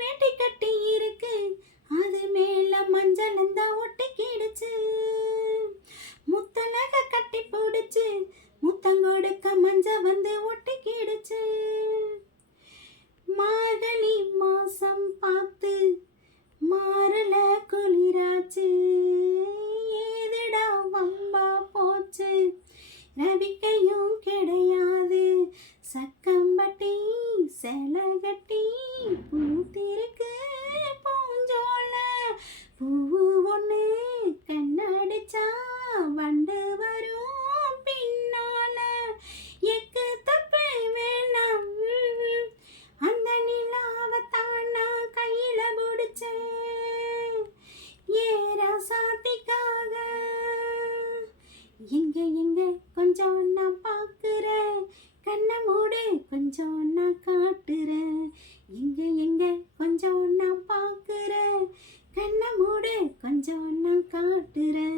வேட்டி கட்டி இருக்கு, அது மேல மஞ்சள் இந்த ஒட்டிக்கிடுச்சு. முத்தலக கட்டி பிடிச்சு முத்தங்கொடுக்க மஞ்ச வந்து ஒட்டிக்கிடுச்சு. மார்கழி மாசம் பார்த்து மாறல குளிராச்சு, ஏதுடா வம்பா போச்சு, ரவிக்கையும் கிடையாது. சக்கம்பட்டி செலகட்டி பூத்திருக்கு பூஞ்சோல, பூவு ஒண்ணு கண்ணடிச்சா வண்டு வரும் பின்னால. எக்கு தப்பு வேணாம், அந்த நிலாவத்தான் நான் கையில பிடிச்சேன் ஏரா சாத்திக்காக. எங்க எங்க கொஞ்சம் நான் பார்க்குறேன், கண்ணை மூடு கொஞ்சம் நான் காட்டுறேன். எங்க எங்க கொஞ்சம் நான் பார்க்குறேன், கண்ணை மூடு கொஞ்சம் நான் காட்டுறேன்.